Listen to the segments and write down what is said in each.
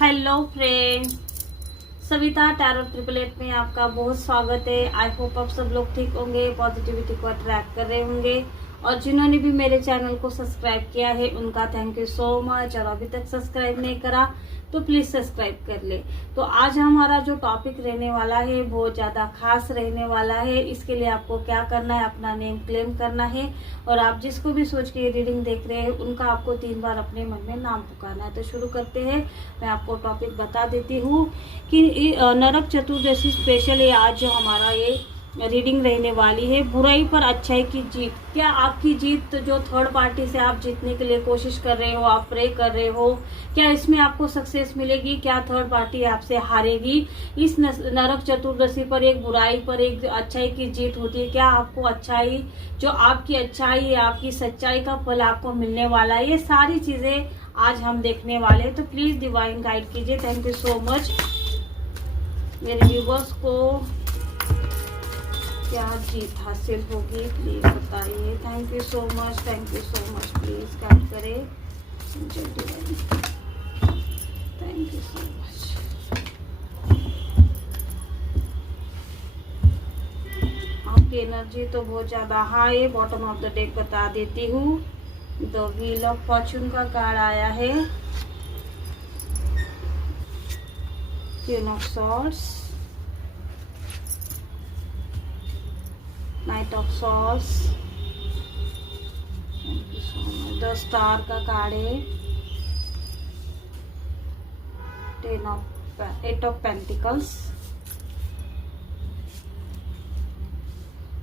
Hello friend, Savita tarot 888 में आपका बहुत स्वागत है। आई होप आप सब लोग ठीक होंगे, पॉजिटिविटी को अट्रैक्ट कर रहे होंगे। और जिन्होंने भी मेरे चैनल को सब्सक्राइब किया है उनका थैंक यू सो मच। और अभी तक सब्सक्राइब नहीं करा तो प्लीज सब्सक्राइब कर ले। तो आज हमारा जो टॉपिक रहने वाला है बहुत ज्यादा खास रहने वाला है। इसके लिए आपको क्या करना है, अपना नेम क्लेम करना है। और आप जिसको भी सोच के रीडिंग देख रहे हैं उनका आपको 3 बार अपने मन में नाम पुकारना है। तो शुरू करते हैं। मैं आपको टॉपिक बता देती हूँ कि नरक चतुर्दशी स्पेशल है आज जो हमारा ये रीडिंग रहने वाली है। बुराई पर अच्छाई की जीत। क्या आपकी जीत जो थर्ड पार्टी से आप जीतने के लिए कोशिश कर रहे हो, आप प्रे कर रहे हो, क्या इसमें आपको सक्सेस मिलेगी? क्या थर्ड पार्टी आपसे हारेगी? इस नरक चतुर्दशी पर एक बुराई पर एक अच्छाई की जीत होती है। क्या आपको अच्छाई, जो आपकी अच्छाई है, आपकी सच्चाई का फल आपको मिलने वाला है? ये सारी चीजें आज हम देखने वाले हैं। तो प्लीज डिवाइन गाइड कीजिए। Thank you so much. मेरे व्यूवर्स को क्या जीत हासिल होगी प्लीज बताइए। Thank you so much, thank you so much. Please guide करें। Thank you so much. आपकी एनर्जी तो बहुत ज्यादा हाई है। बॉटम ऑफ द डेक बता देती हूँ। द व्हील ऑफ फॉर्चून का कार्ड आया है। Queen of swords, night of swords, the star का कार्ड है। 8 ऑफ पेंटिकल्स,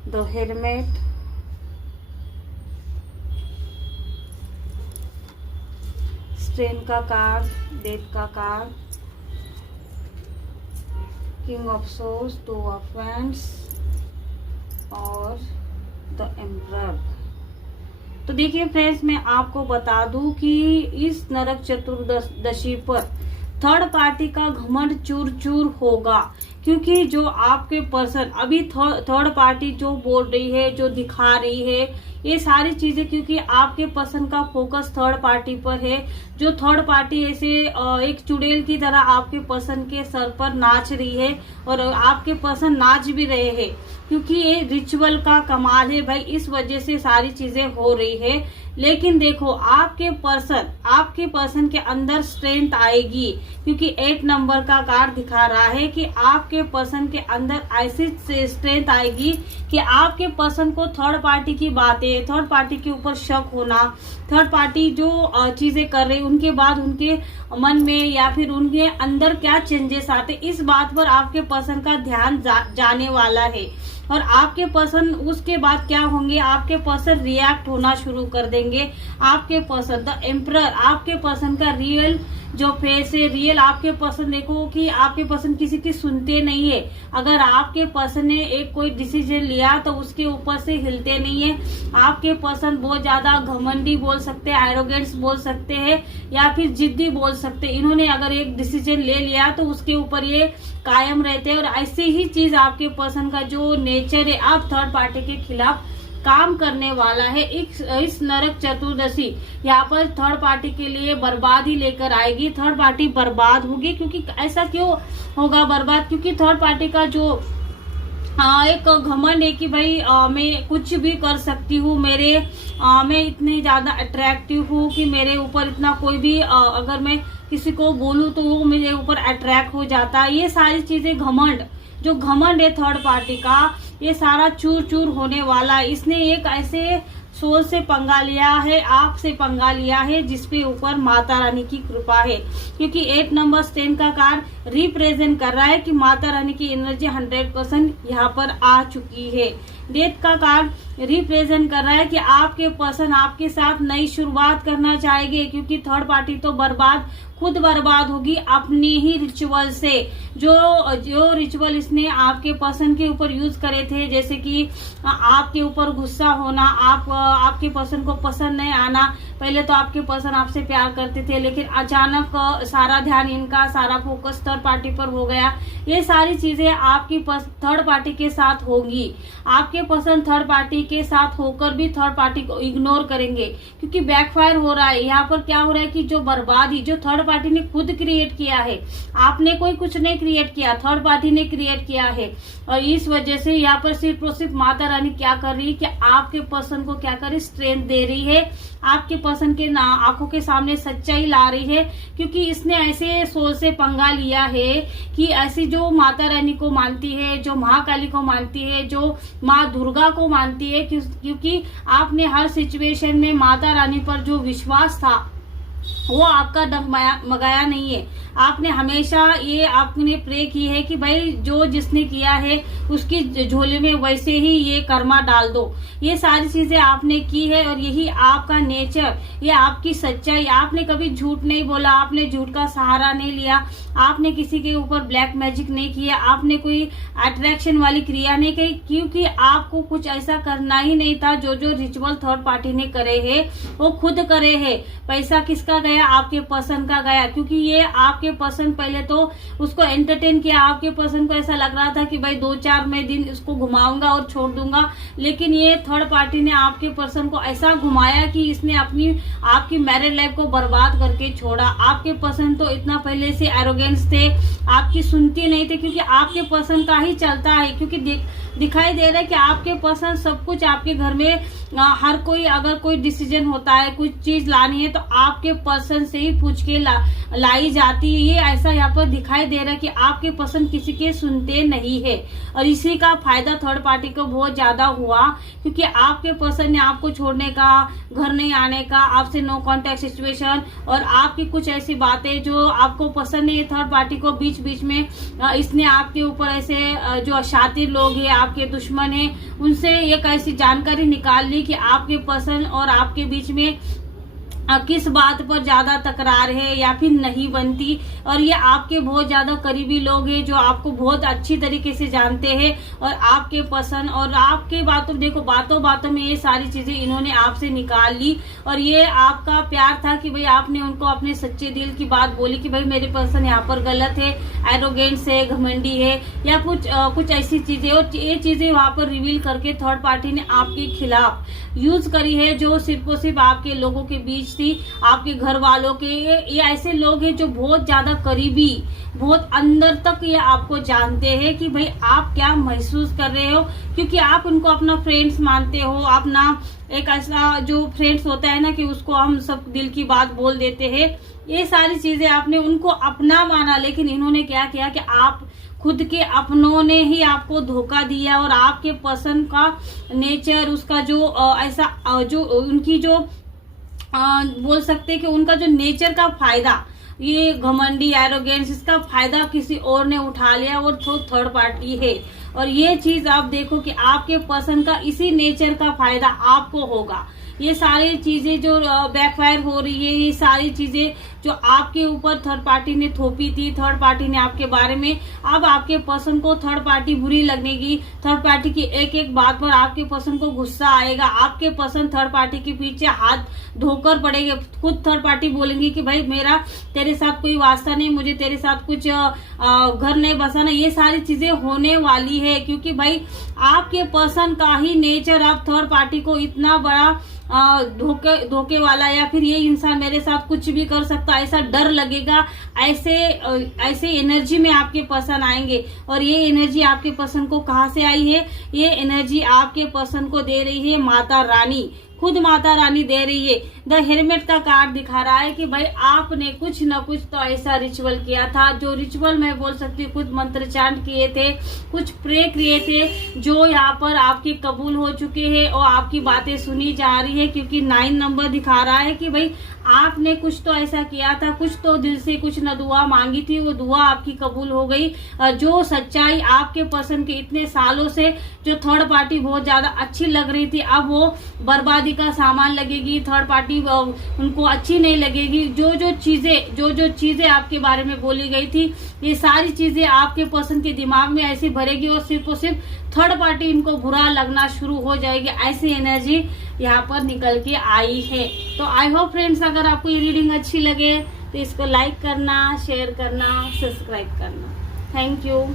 द हेरमेट, स्ट्रेन का कार्ड, डेथ का card, king of source, 2 of wands और द एम्परर। तो देखिए फ्रेंड्स, मैं आपको बता दूं कि इस नरक चतुर्दशी पर थर्ड पार्टी का घमंड चूर चूर होगा। क्योंकि जो आपके पर्सन अभी थर्ड पार्टी जो बोल रही है, जो दिखा रही है, ये सारी चीजें क्योंकि आपके पर्सन का फोकस थर्ड पार्टी पर है। जो थर्ड पार्टी ऐसे एक चुड़ैल की तरह आपके पर्सन के सर पर नाच रही है और आपके पर्सन नाच भी रहे हैं। क्योंकि ये रिचुअल का कमाल है भाई, इस वजह से सारी चीजें हो रही है। लेकिन देखो आपके पर्सन के अंदर स्ट्रेंथ आएगी। क्योंकि 8 नंबर का कार्ड दिखा रहा है कि आपके पर्सन के अंदर ऐसी स्ट्रेंथ आएगी कि आपके पर्सन को थर्ड पार्टी की बातें, थर्ड पार्टी के ऊपर शक होना, थर्ड पार्टी जो चीजें कर रही उनके बाद उनके मन में या फिर उनके अंदर क्या चेंजेस आते, इस बात पर आपके पर्सन का ध्यान जाने वाला है। और आपके पर्सन उसके बाद क्या होंगे, आपके पर्सन रिएक्ट होना शुरू कर देंगे। आपके पर्सन द एम्परर, आपके पर्सन का रियल जो फेस है, रियल आपके पर्सन देखो कि आपके पर्सन किसी की सुनते नहीं है। अगर आपके पर्सन ने एक कोई डिसीजन लिया तो उसके ऊपर से हिलते नहीं है। आपके पर्सन बहुत ज्यादा घमंडी बोल सकते हैं, एरोगेंस बोल सकते हैं या फिर जिद्दी बोल सकते हैं। इन्होंने अगर एक डिसीजन ले लिया तो उसके ऊपर ये कायम रहते हैं। और ऐसे ही चीज आपके पर्सन का जो नेचर है, आप थर्ड पार्टी के खिलाफ काम करने वाला है। इस नरक चतुर्दशी यहाँ पर थर्ड पार्टी के लिए बर्बादी लेकर आएगी। थर्ड पार्टी बर्बाद होगी। क्योंकि ऐसा क्यों होगा बर्बाद? क्योंकि थर्ड पार्टी का जो एक घमंड है कि भाई मैं कुछ भी कर सकती हूँ, मैं इतनी ज्यादा अट्रैक्टिव हूँ कि मेरे ऊपर इतना कोई भी अगर मैं किसी को बोलूँ तो वो मेरे ऊपर अट्रैक्ट हो जाता है। ये सारी चीजें जो घमंड है थर्ड पार्टी का, ये सारा चूर चूर होने वाला है। इसने एक ऐसे सोल से पंगा लिया है, आपसे पंगा लिया है जिसपे ऊपर माता रानी की कृपा है। क्योंकि 8 नंबर स्टेन का कार्ड रिप्रेजेंट कर रहा है कि माता रानी की एनर्जी 100% यहाँ पर आ चुकी है। डेथ का कार्ड रिप्रेजेंट कर रहा है कि आपके पर्सन आपके साथ नई शुरुआत करना चाहेंगे। क्योंकि थर्ड पार्टी तो खुद बर्बाद होगी अपनी ही रिचुअल से। जो रिचुअल इसने आपके पर्सन के ऊपर यूज करे थे, जैसे कि आपके ऊपर गुस्सा होना, आपके पर्सन को पसंद नहीं आना, पहले तो आपके पर्सन आपसे प्यार करते थे, लेकिन अचानक सारा ध्यान इनका, सारा फोकस थर्ड पार्टी पर हो गया। ये सारी चीजें आपकी थर्ड पार्टी के साथ होगी। आपके पर्सन थर्ड पार्टी के साथ होकर भी थर्ड पार्टी को इग्नोर करेंगे, क्योंकि बैकफायर हो रहा है। यहाँ पर क्या हो रहा है कि जो बर्बादी जो थर्ड पार्टी ने खुद क्रिएट किया है, आपने कोई कुछ नहीं क्रिएट किया, थर्ड पार्टी ने क्रिएट किया है। और इस वजह से यहाँ पर सिर्फ और सिर्फ माता रानी क्या कर रही है कि आपके पर्सन को क्या कर रही, स्ट्रेंथ दे रही है, आपके पर्सन के आंखों के सामने सच्चाई ला रही है। क्योंकि इसने ऐसे सोच से पंगा लिया है कि ऐसी जो माता रानी को मानती है, जो महाकाली को मानती है, जो माँ दुर्गा को मानती है, क्योंकि आपने हर सिचुएशन में माता रानी पर जो विश्वास था वो आपका डगमगाया नहीं है। आपने हमेशा ये आपने प्रे की है कि भाई जो जिसने किया है उसकी झोले में वैसे ही ये कर्मा डाल दो। ये सारी चीजें आपने की है और यही आपका नेचर, ये आपकी सच्चाई। आपने कभी झूठ नहीं बोला, आपने झूठ का सहारा नहीं लिया, आपने किसी के ऊपर ब्लैक मैजिक नहीं किया, आपने कोई अट्रैक्शन वाली क्रिया नहीं की, क्योंकि आपको कुछ ऐसा करना ही नहीं था। जो जो रिचुअल थर्ड पार्टी ने करे है वो खुद करे है। पैसा किसका गया, आपके पर्सन का गया, क्योंकि ये आपके पर्सन पहले तो उसको एंटरटेन किया। आपके पर्सन को ऐसा लग रहा था कि भाई 2-4 मैं दिन इसको घुमाऊंगा और छोड़ दूंगा, लेकिन ये थर्ड पार्टी ने आपके पर्सन को ऐसा घुमाया कि इसने आपकी मैरिड लाइफ को बर्बाद करके छोड़ा। आपके पर्सन तो इतना पहले से एरोगेंस थे, आपकी सुनती नहीं थे, क्योंकि आपके पर्सन का ही चलता है। क्योंकि दिखाई दे रहा है कि आपके पर्सन सब कुछ आपके घर में, हर कोई अगर कोई डिसीजन होता है, कुछ चीज लानी है तो आपके पर्सन से ही पूछ के लाई जाती है। ये ऐसा यहाँ पर दिखाई दे रहा है कि आपके पर्सन किसी के सुनते नहीं है, और इसी का फायदा थर्ड पार्टी को बहुत ज्यादा हुआ। क्योंकि आपके पर्सन ने आपको छोड़ने का, घर नहीं आने का, आपसे नो कॉन्टेक्ट सिचुएशन, और आपकी कुछ ऐसी बातें जो आपको पसंद नहीं है थर्ड पार्टी को, बीच बीच में इसने आपके ऊपर ऐसे जो शातिर लोग हैं, आपके दुश्मन हैं, उनसे एक ऐसी जानकारी निकाल ली कि आपके पर्सन और आपके बीच में किस बात पर ज्यादा तकरार है या फिर नहीं बनती। और ये आपके बहुत ज्यादा करीबी लोग हैं जो आपको बहुत अच्छी तरीके से जानते हैं, और आपके पसंद और आपके बातों बातों में ये सारी चीजें इन्होंने आपसे निकाल ली। और ये आपका प्यार था कि भाई आपने उनको अपने सच्चे दिल की बात बोली कि भाई मेरे पर्सन यहाँ पर गलत है, एरोगेंस है, घमंडी है, या कुछ ऐसी चीजें। और ये चीजें वहां पर रिवील करके थर्ड पार्टी ने आपके खिलाफ यूज करी है, जो सिर्फ और सिर्फ आपके लोगों के बीच थी, आपके घर वालों के। ये ऐसे लोग हैं जो बहुत ज्यादा करीबी, बहुत अंदर तक ये आपको जानते हैं कि भाई आप क्या महसूस कर रहे हो, क्योंकि आप उनको अपना फ्रेंड्स मानते हो। अपना एक ऐसा जो फ्रेंड्स होता है ना कि उसको हम सब दिल की बात बोल देते हैं, ये सारी चीजें आपने उनको अपना माना। लेकिन इन्होंने क्या किया कि आप खुद के अपनों ने ही आपको धोखा दिया, और आपके पर्सन का नेचर, उसका जो ऐसा जो उनकी जो बोल सकते हैं कि उनका जो नेचर का फायदा, ये घमंडी एरोगेंस, इसका फायदा किसी और ने उठा लिया, और तो थर्ड पार्टी है। और ये चीज आप देखो कि आपके पर्सन का इसी नेचर का फायदा आपको होगा। ये सारी चीजें जो बैकफायर हो रही है, ये सारी चीजें जो आपके ऊपर थर्ड पार्टी ने थोपी थी, थर्ड पार्टी ने आपके बारे में, अब आपके पर्सन को थर्ड पार्टी बुरी लगेगी। थर्ड पार्टी की एक एक बात पर आपके पर्सन को गुस्सा आएगा। आपके पर्सन थर्ड पार्टी के पीछे हाथ धोकर पड़ेंगे। खुद थर्ड पार्टी बोलेंगी कि भाई मेरा तेरे साथ कोई वास्ता नहीं, मुझे तेरे साथ कुछ घर नहीं बसाना। ये सारी चीजें होने वाली है, क्योंकि भाई आपके पर्सन का ही नेचर, आप थर्ड पार्टी को इतना बड़ा धोखे वाला, या फिर ये इंसान मेरे साथ कुछ भी कर सकता, ऐसा डर लगेगा। ऐसे एनर्जी में आपके पर्सन आएंगे। और ये एनर्जी आपके पर्सन को कहाँ से आई है? ये एनर्जी आपके पर्सन को दे रही है माता रानी, खुद माता रानी दे रही है। द हेरमेट का कार्ड दिखा रहा है कि भाई आपने कुछ न कुछ तो ऐसा रिचुअल किया था, जो रिचुअल मैं बोल सकती हूँ कुछ मंत्र चांट किए थे, कुछ प्रे किए थे, जो यहाँ पर आपके कबूल हो चुके हैं और आपकी बातें सुनी जा रही है। क्योंकि 9 नंबर दिखा रहा है कि भाई आपने कुछ तो ऐसा किया था, कुछ तो दिल से कुछ न दुआ मांगी थी, वो दुआ आपकी कबूल हो गई। जो सच्चाई आपके पर्सन के इतने सालों से जो थर्ड पार्टी बहुत ज्यादा अच्छी लग रही थी, अब वो बर्बादी बर्बादी का सामान लगेगी, थर्ड पार्टी उनको अच्छी नहीं लगेगी। जो जो चीजें आपके बारे में बोली गई थी, ये सारी चीजें आपके पर्सन के दिमाग में ऐसी भरेगी और सिर्फ थर्ड पार्टी इनको बुरा लगना शुरू हो जाएगी। ऐसी एनर्जी यहाँ पर निकल के आई है। तो आई होप फ्रेंड्स, अगर आपको ये रीडिंग अच्छी लगे तो इसको लाइक करना, शेयर करना, सब्सक्राइब करना। Thank you.